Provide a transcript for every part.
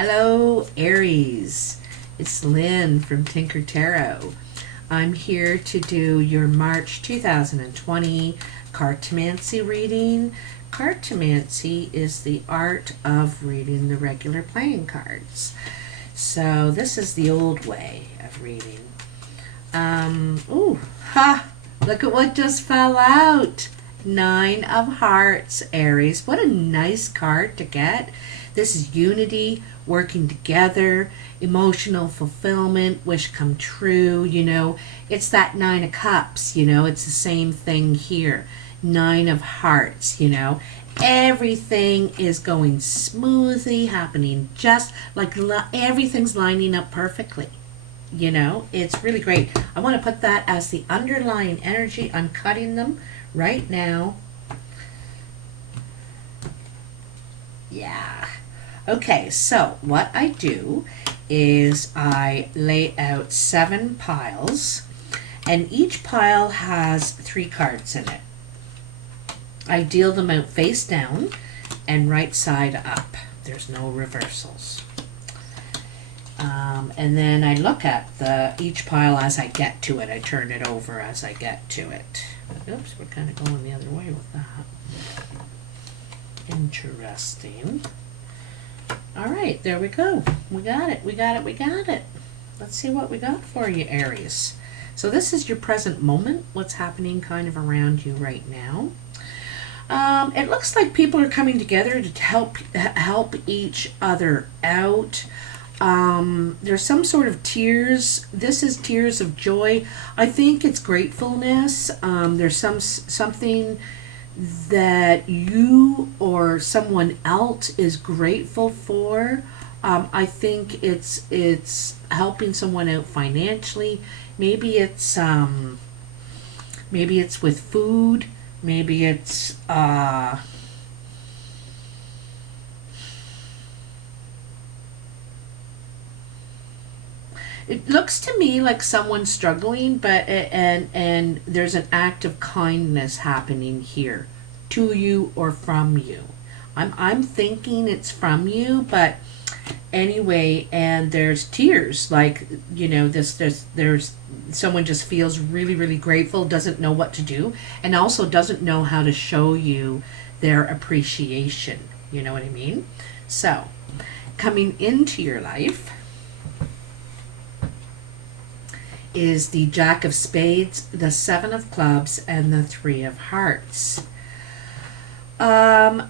Hello, Aries. It's Lynn from Tinker Tarot. I'm here to do your March 2020 Cartomancy reading. Cartomancy is the art of reading the regular playing cards. So this is the old way of reading. Look at what just fell out. 9 of Hearts, Aries. What a nice card to get. This is unity, working together, emotional fulfillment, wish come true, It's that 9 of Cups, It's the same thing here. 9 of Hearts, Everything is going smoothly, happening just like everything's lining up perfectly. It's really great. I want to put that as the underlying energy. I'm cutting them right now. Yeah. Okay, so what I do is I lay out 7 piles, and each pile has 3 cards in it. I deal them out face down and right side up. There's no reversals. And then I look at each pile as I get to it. I turn it over as I get to it. Oops, we're kind of going the other way with that. Interesting. All right, there we go. We got it. Let's see what we got for you, Aries. So this is your present moment, what's happening kind of around you right now. It looks like people are coming together to help each other out. There's some sort of tears. This is tears of joy. I think it's gratefulness. There's something that you or someone else is grateful for. I think it's helping someone out financially. Maybe it's with food. Maybe it's it looks to me like someone's struggling, and there's an act of kindness happening here, to you or from you. I'm thinking it's from you, but anyway, and there's tears, like there's someone just feels really, really grateful, doesn't know what to do, and also doesn't know how to show you their appreciation. You know what I mean? So, coming into your life is the Jack of Spades, the 7 of Clubs, and the 3 of Hearts. And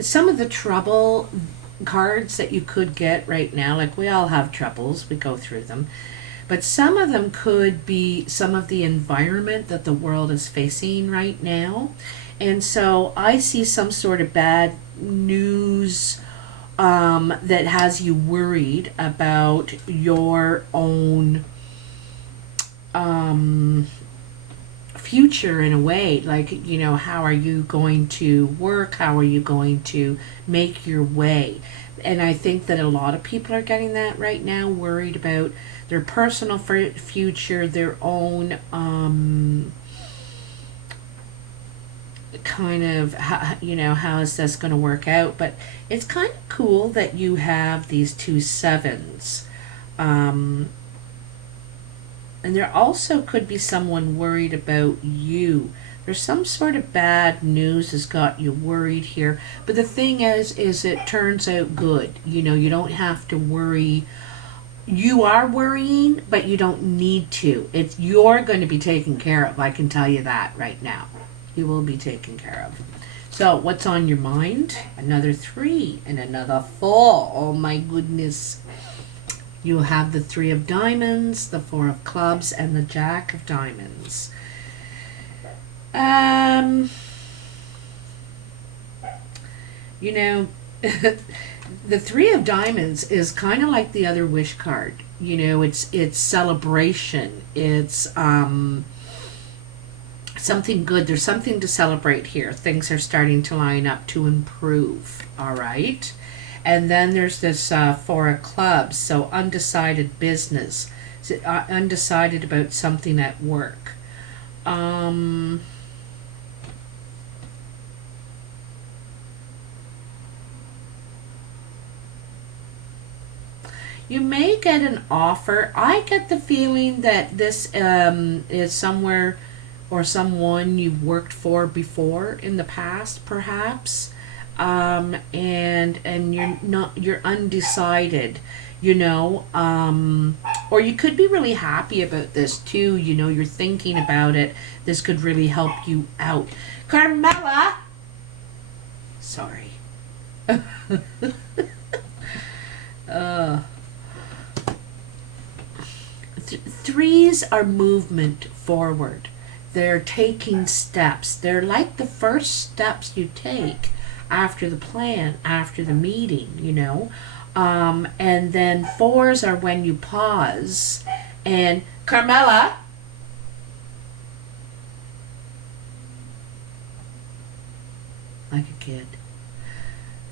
some of the trouble cards that you could get right now, like we all have troubles, we go through them, but some of them could be some of the environment that the world is facing right now. And so I see some sort of bad news that has you worried about your own future in a way. Like, how are you going to work? How are you going to make your way? And I think that a lot of people are getting that right now, worried about their personal future, their own kind of, how is this going to work out? But it's kind of cool that you have these 2 sevens. And there also could be someone worried about you. There's some sort of bad news has got you worried here. But the thing is it turns out good. You don't have to worry. You are worrying, but you don't need to. You're going to be taken care of. I can tell you that right now. You will be taken care of. So what's on your mind? Another 3 and another 4. Oh my goodness. You have the 3 of Diamonds, the 4 of Clubs, and the Jack of Diamonds. The 3 of Diamonds is kind of like the other wish card. It's celebration. It's something good. There's something to celebrate here. Things are starting to line up to improve. All right. And then there's this 4 of Clubs, so undecided business, undecided about something at work. I, You may get an offer. I get the feeling that this is somewhere or someone you've worked for before in the past, perhaps, and you're undecided, or you could be really happy about this too. You're thinking about it. This could really help you out, Carmela. Sorry. Threes are movement forward. They're taking steps. They're like the first steps you take after the plan, after the meeting. And then fours are when you pause. And Carmela, like a kid.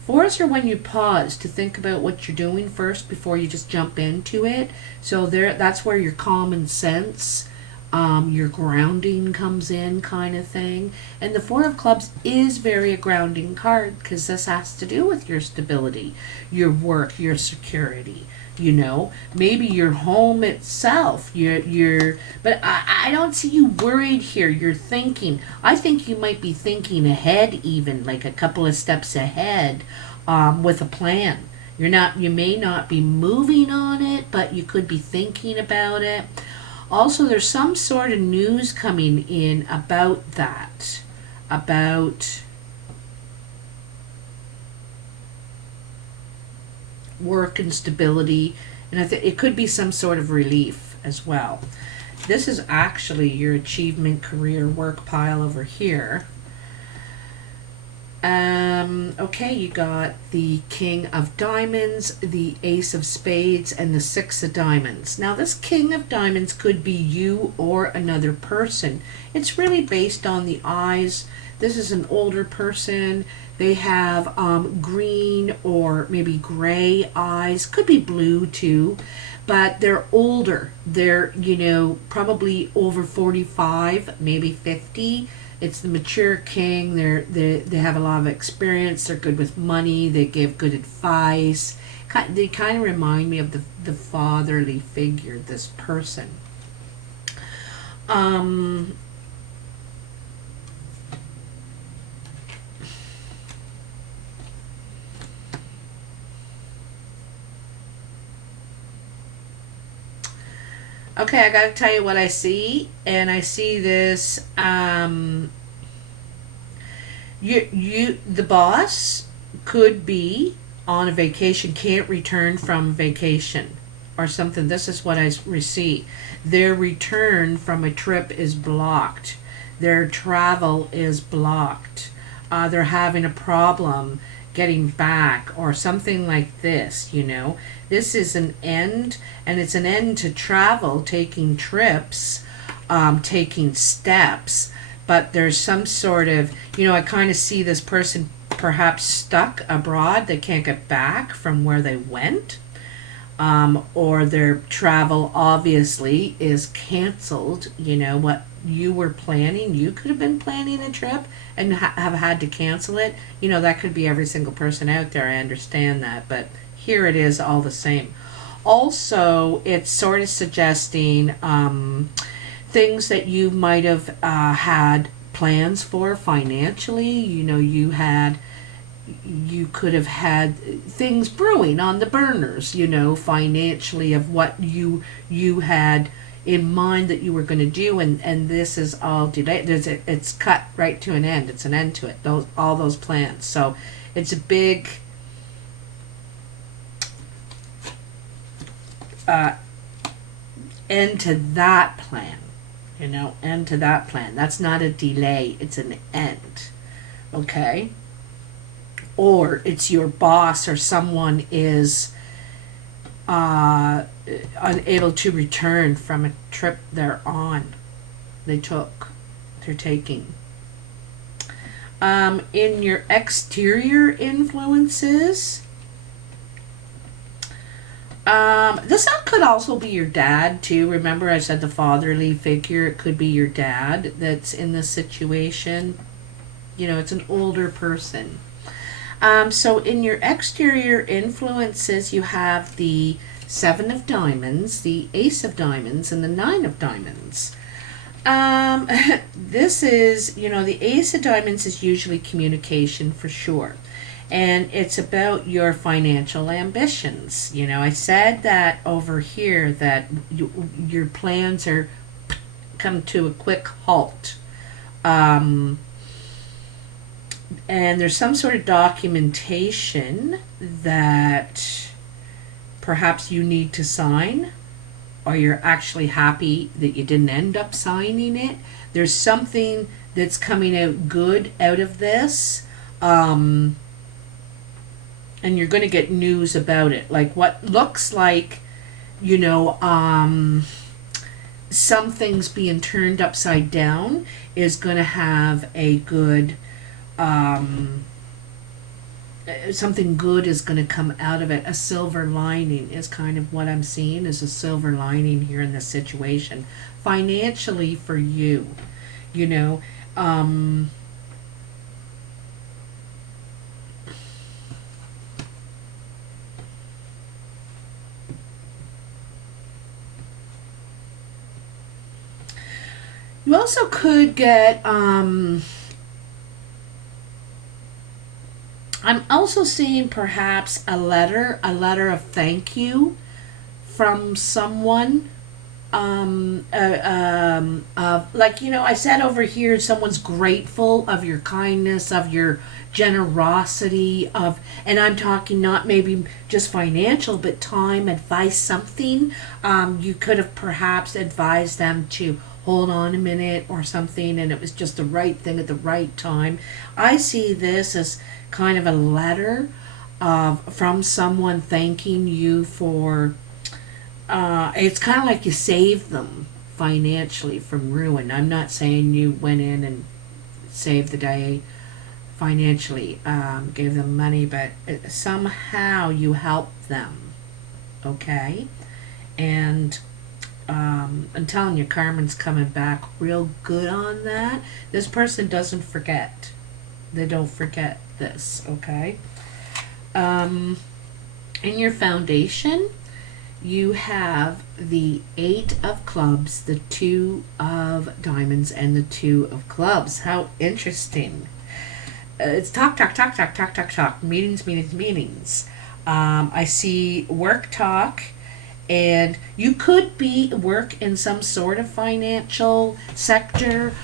Fours are when you pause to think about what you're doing first before you just jump into it. So that's where your common sense, your grounding comes in, kind of thing. And the Four of Clubs is very a grounding card because this has to do with your stability, your work, your security. Maybe your home itself. But I don't see you worried here. You're thinking. I think you might be thinking ahead, even like a couple of steps ahead, with a plan. You may not be moving on it, but you could be thinking about it. Also, there's some sort of news coming in about that, about work and stability, and it could be some sort of relief as well. This is actually your achievement, career, work pile over here. Okay, you got the King of Diamonds, the Ace of Spades, and the Six of Diamonds. Now, this King of Diamonds could be you or another person. It's really based on the eyes. This is an older person. They have green or maybe gray eyes. Could be blue too, but they're older. They're, probably over 45, maybe 50. It's the mature king. They have a lot of experience. They're good with money. They give good advice. They kind of remind me of the fatherly figure, this person. Okay, I gotta tell you what I see, and I see this. The boss could be on a vacation, can't return from vacation, or something. This is what I receive. Their return from a trip is blocked. Their travel is blocked. They're having a problem getting back, or something like this. This is an end, and it's an end to travel, taking trips, taking steps, but there's some sort of, I kind of see this person perhaps stuck abroad. They can't get back from where they went, or their travel obviously is canceled. What you were planning, you could have been planning a trip and have had to cancel it. That could be every single person out there. I understand that, but here it is all the same. Also, it's sort of suggesting things that you might have had plans for financially. You could have had things brewing on the burners, financially, of what you had in mind that you were going to do, and this is all delayed. It's cut right to an end. It's an end to it. All those plans. So it's a big end to that plan. End to that plan. That's not a delay. It's an end. Okay? Or it's your boss or someone is unable to return from a trip they're taking. In your exterior influences, this could also be your dad too. Remember I said the fatherly figure. It could be your dad that's in this situation. It's an older person. So in your exterior influences, you have the Seven of Diamonds, the Ace of Diamonds, and the Nine of Diamonds. This is, the Ace of Diamonds is usually communication for sure. And it's about your financial ambitions. I said that over here that your plans are come to a quick halt. And there's some sort of documentation that perhaps you need to sign, or you're actually happy that you didn't end up signing it. There's something that's coming out good out of this. And you're going to get news about it. Like what looks like, some things being turned upside down is going to have a good, something good is going to come out of it. A silver lining is kind of what I'm seeing, is a silver lining here in this situation. Financially for you, you also could get, I'm also seeing perhaps a letter of thank you from someone. I said over here, someone's grateful of your kindness, of your generosity, and I'm talking not maybe just financial, but time, advice, something. You could have perhaps advised them to hold on a minute or something, and it was just the right thing at the right time. I see this as kind of a letter from someone thanking you for, it's kind of like you saved them financially from ruin. I'm not saying you went in and saved the day financially, gave them money, but somehow you helped them, okay? And I'm telling you, Carmen's coming back real good on that. This person doesn't forget. They don't forget this, okay? In your foundation, you have the Eight of Clubs, the Two of Diamonds, and the Two of Clubs. How interesting. It's talk. Meetings. I see work talk. And you could work in some sort of financial sector.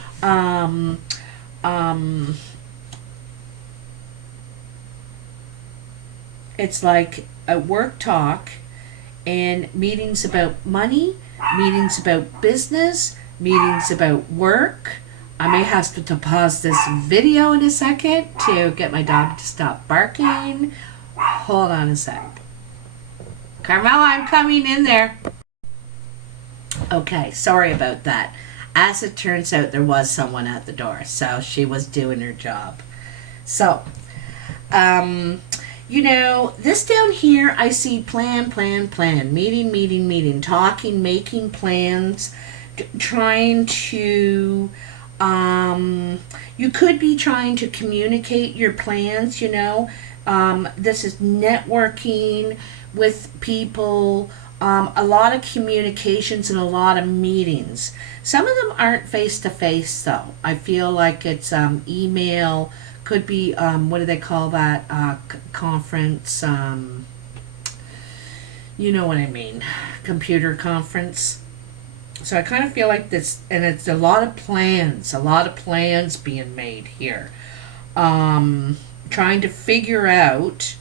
It's like a work talk and meetings about money, meetings about business, meetings about work. I may have to pause this video in a second to get my dog to stop barking. Hold on a sec. Carmela, I'm coming in there. Okay, sorry about that. As it turns out, there was someone at the door, so she was doing her job. So, this down here, I see plan, meeting, talking, making plans, trying to, you could be trying to communicate your plans, this is networking with people, a lot of communications and a lot of meetings. Some of them aren't face-to-face, though. I feel like it's email, could be, what do they call that, conference, you know what I mean, computer conference. So I kind of feel like this, and it's a lot of plans being made here. Trying to figure out,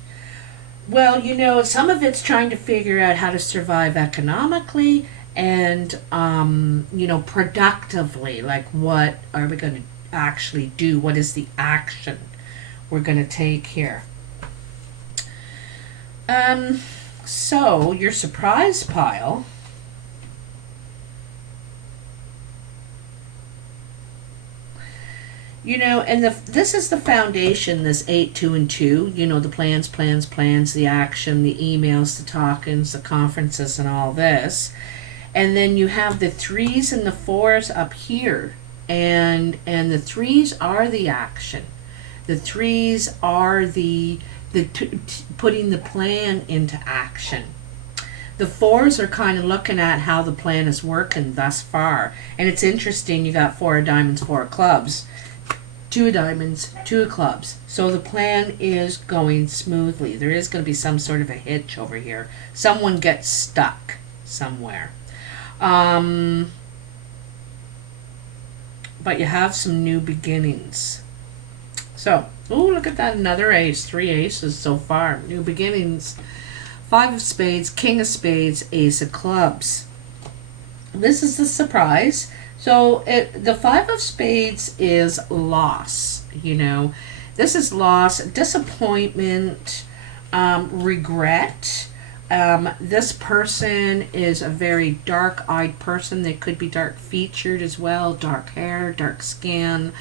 well, some of it's trying to figure out how to survive economically and, productively. Like, what are we going to actually do? What is the action we're going to take here? So, your surprise pile. And this is the foundation, this 8, 2, and 2, the plans, the action, the emails, the talkings, the conferences, and all this. And then you have the 3s and the 4s up here. And the 3s are the action. The 3s are the putting the plan into action. The fours are kind of looking at how the plan is working thus far. And it's interesting, you got 4 of diamonds, 4 of clubs, 2 of diamonds, 2 of clubs. So the plan is going smoothly. There is going to be some sort of a hitch over here. Someone gets stuck somewhere. But you have some new beginnings. So, oh, look at that, another ace. 3 aces so far. New beginnings. 5 of spades, king of spades, ace of clubs. This is the surprise. So the 5 of spades is loss, you know. This is loss, disappointment, regret. This person is a very dark-eyed person. They could be dark-featured as well, dark hair, dark skin.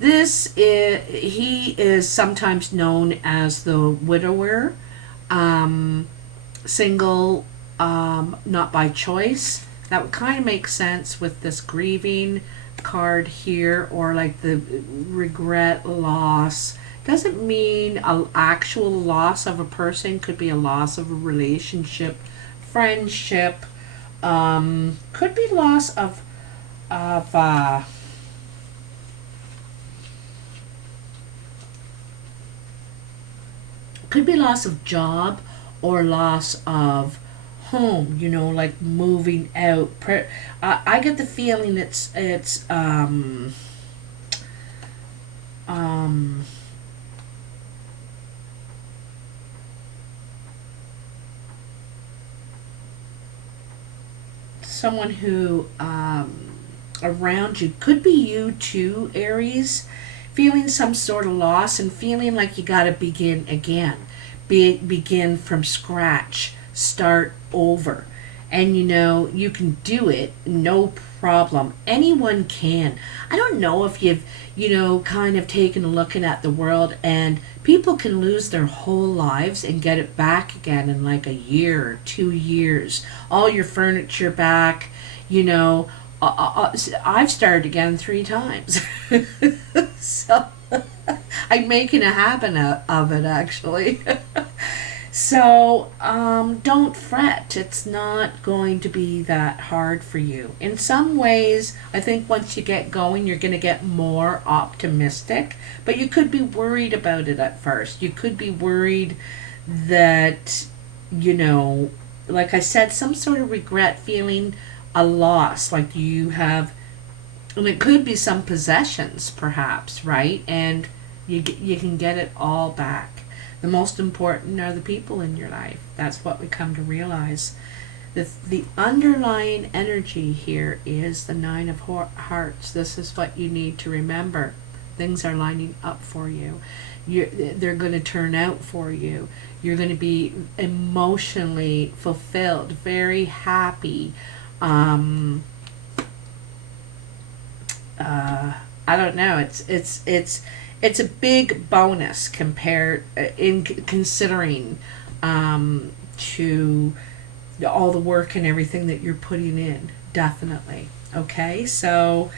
He is sometimes known as the widower, single, not by choice. That would kind of make sense with this grieving card here, or like the regret, loss. Doesn't mean an actual loss of a person. Could be a loss of a relationship, friendship. Could be loss of could be loss of job or loss of home, you know, like moving out. I get the feeling it's someone who around you, could be you too, Aries, feeling some sort of loss and feeling like you got to begin again, begin from scratch, start over. And you know, you can do it, no problem. Anyone can. I don't know if you've, you know, kind of taken a look at the world, and people can lose their whole lives and get it back again in like a year or 2 years. All your furniture back, you know. I've started again 3 times. So I'm making a habit of it, actually. So don't fret. It's not going to be that hard for you. In some ways, I think once you get going, you're going to get more optimistic. But you could be worried about it at first. You could be worried that, you know, like I said, some sort of regret, feeling a loss, like you have, and it could be some possessions perhaps, right? And you can get it all back. The most important are the people in your life. That's what we come to realize. The underlying energy here is the 9 of Hearts. This is what you need to remember. Things are lining up for you. They're going to turn out for you. You're going to be emotionally fulfilled, very happy. I don't know. It's a big bonus compared in considering to all the work and everything that you're putting in. Definitely. Okay, so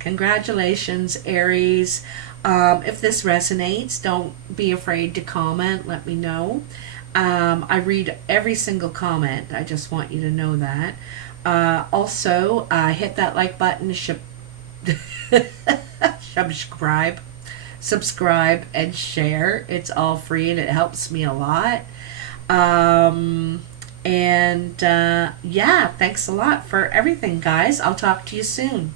congratulations, Aries. If this resonates, don't be afraid to comment. Let me know. I read every single comment. I just want you to know that. Also, hit that like button, subscribe, and share. It's all free and it helps me a lot. Yeah, thanks a lot for everything, guys. I'll talk to you soon.